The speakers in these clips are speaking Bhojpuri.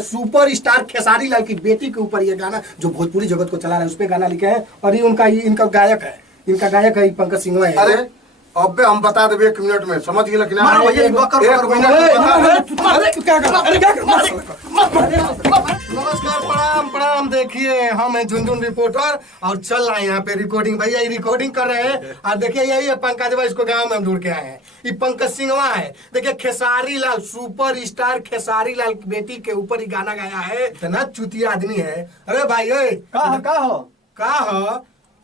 सुपर स्टार खेसारी लाल की बेटी के ऊपर ये गाना जो भोजपुरी जगत को चला रहा है उस पे गाना लिखे हैं और ये इनका गायक है पंकज सिंह है। अरे अबे हम बता देबे 1 मिनट में, समझ गए कि ना? नमस्कार, प्रणाम प्रणाम। देखिए हम हैं झुनझुन रिपोर्टर और चल रहे हैं यहाँ पे रिकॉर्डिंग। भैया ये रिकॉर्डिंग कर रहे हैं और देखिए यही है पंकज भाई, इसको गाँव में हम ढूंढ के आए हैं। ये पंकज सिंहवा है। देखिए खेसारी लाल, सुपर स्टार खेसारी लाल की बेटी के ऊपर ही गाना गाया है। इतना चुतिया आदमी है। अरे भाई का हो?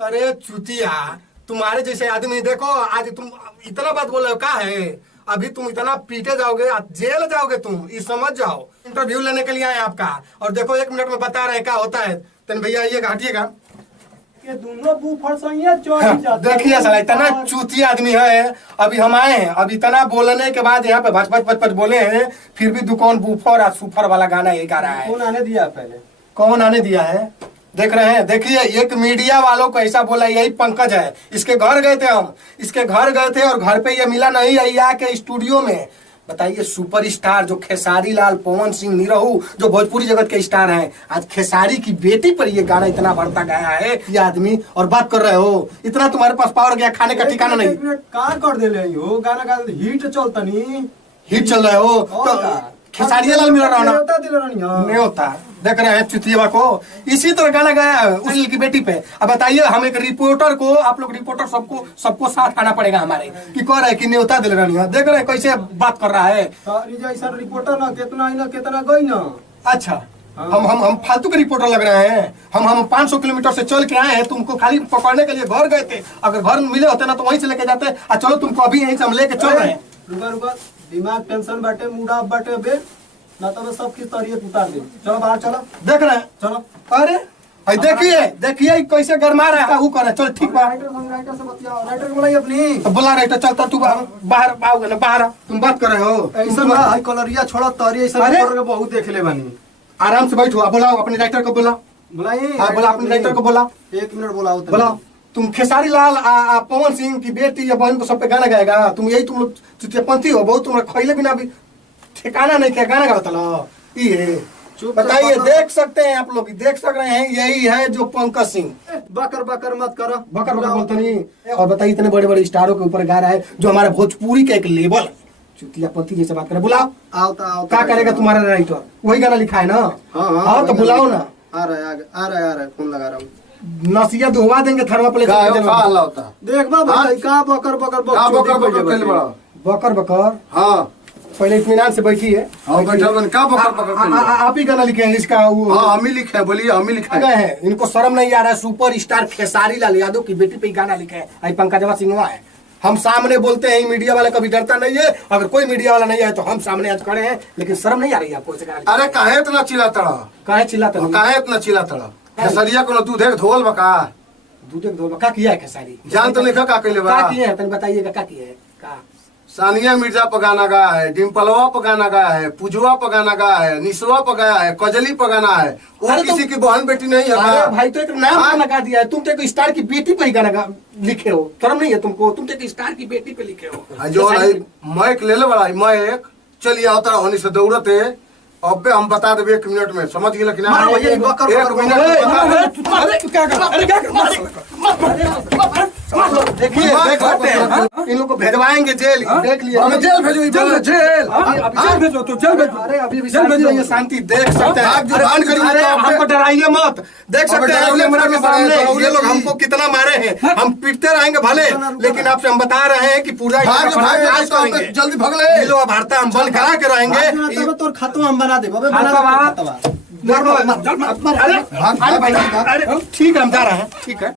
अरे चुतिया, तुम्हारे जैसे आदमी देखो आज तुम इतना बात बोल रहे हो। का है अभी तुम इतना पीटे जाओगे, जेल जाओगे तुम, ये समझ जाओ। इंटरव्यू लेने के लिए आए आपका और देखो 1 मिनट में बता रहे क्या होता है। तन भैया ये हटिएगा, ये दोनों बूफर सैया चोरी जाते। देखिए साला इतना चूती आदमी है। अभी हम आए हैं, अब इतना बोलने के बाद यहाँ पे भच बोले हैं, फिर भी दुकान बूफर और सुफर वाला गाना ये गा रहा है। कौन आने दिया? पहले कौन आने दिया है? देख रहे हैं, देखिए एक मीडिया वालों को ऐसा बोला, यही पंकज है। इसके घर गए थे हम, इसके घर गए थे और घर पे ये मिला नहीं, यहाँ के स्टूडियो में। बताइए सुपर स्टार जो खेसारी लाल, पवन सिंह, निरहू जो भोजपुरी जगत के स्टार हैं, आज खेसारी की बेटी पर ये गाना इतना बढ़ता गया है ये आदमी, और बात कर रहे हो। इतना तुम्हारे पास पावर गया, खाने का ठिकाना नहीं। कार कर दे ले हो गाना गा हिट चलता नहीं, हिट चल रहे हो तो खेसारी लाल मिला रहा नहीं होता। देख रहे हैं चुतिया को, इसी तरह गाना गाया है उस की बेटी पे। अब बताइए, हम एक रिपोर्टर को, आप लोग रिपोर्टर सबको साथ आना पड़ेगा हमारे, कि कह रहे हैं कि न्योता दिल रही है। देख रहे हैं कैसे बात कर रहा है। रिपोर्टर ना कितना गई ना। अच्छा, हम फालतू के रिपोर्टर लग रहे हैं। हम 500 किलोमीटर से चल के आए हैं, तुमको खाली पकड़ने के लिए घर गए थे। अगर घर मिले होते ना तो वहीं से लेके जाते। चलो तुमको अभी यहीं से हम लेके चल रहे हैं। रुका दिमाग टेंशन बाटे, मूड ऑफ बाटे बे, ना तो सब की तरीके उतार दे। चलो बाहर चलो, देख रहे हैं। चलो, अरे देखिए कैसे गरमा रहा है। करे चल ठीक बा, राइटर से बतियाओ, राइटर को बुलाई अपनी। तो बोला राइटर, चलता तू बाहर आओगे ना, बाहर तुम बात कर रहे हो। ऐसा हाई कलरिया छोड़ा तरी ऐसा बहुत देख ले बानी। आराम से बैठो, बुलाओ अपने राइटर को, बुलाओ। बोला अपने राइटर को, बोला 1 मिनट बुलाओ। तुम खेसारी लाल पवन सिंह की बेटी या बहन को सब पे गाना गाएगा? तुम लोग चुतियापंथी हो बहुत। तुम खैले बिना भी ठिकाना नहीं क्या गाना गाता लो। ये बताइए, देख सकते हैं आप लोग, देख सक रहे हैं, यही है जो पंकज सिंह। बकर मत करो, बकर बोलते नहीं। और बताइए इतने बड़े बड़े स्टारों के ऊपर गा रहा है जो हमारे भोजपुरी का एक लेवल। चुतियापंथी जैसे बात करे, बुलाओ। क्या करेगा तुम्हारा राइटर? वही गाना लिखा है ना। हाँ तो बुलाओ ना। आ रहा है फोन लगा रहा हूँ। नसिया धोवा देंगे थर्मा प्लेट। देख बकर हाँ पहले इत्मीनान से बैठी है। आप ही गाना लिखे हैं इसका? हम ही लिखे हैं, बोलिए हम ही लिखे हैं। इनको शर्म नहीं आ रहा है? सुपर स्टार खेसारी लाल यादव की बेटी पे ही गाना लिखे हैं। पंकजवा सिंहवा है। हम सामने बोलते हैं, मीडिया वाला कभी डरता नहीं है। अगर कोई मीडिया वाला नहीं है तो हम सामने आज खड़े हैं, लेकिन शर्म नहीं आ रही है आपको? अरे काहे इतना चिल्लाता रहा? काहे चिल्लाता रहा? खेसरिया को दूध है धोल बका, क्या किया है खेसारी? जान तो लिखा का किया है? बताइएगा क्या किया है? सानिया मिर्जा पर गाना गाया है, डिम्पलवा पर गाना गाया है, पूजवा पर गाना गाया है, निशवा पर गाया है, कजली पर गाना है। वो किसी की बहन बेटी नहीं है। अरे भाई तो एक नाम लगा दिया है। तुम तो एक स्टार की बेटी पे ही गाना लिखे हो, शर्म नहीं है तुमको? तुम तो एक स्टार की बेटी पे लिखे हो। जो मैक ले ले बड़ा मैक, चलिए होता होने से दौड़त है। अबे हम बता देबे 1 मिनट में, समझ गए कि ना? 1 मिनट देखिए, देख सकते हैं इन लोग को भेजवाएंगे जेल। देख लिए हमें जेल भेजो, जेल भेजो तो जेल भेजो। अरे अभी जेल भेजो, शांति। देख सकते हैं, अरे हमको डराइए मत। देख सकते हैं कैमरा के सामने ये लोग हमको कितना मारे हैं। हम पीटते रहेंगे भले, लेकिन आपसे हम बता रहे हैं कि पूरा जल्दी भाग ले लो। भारत हम बल करा के रहेंगे। तो खत्म हम बना दे। ठीक है, हम जा रहे हैं। ठीक है।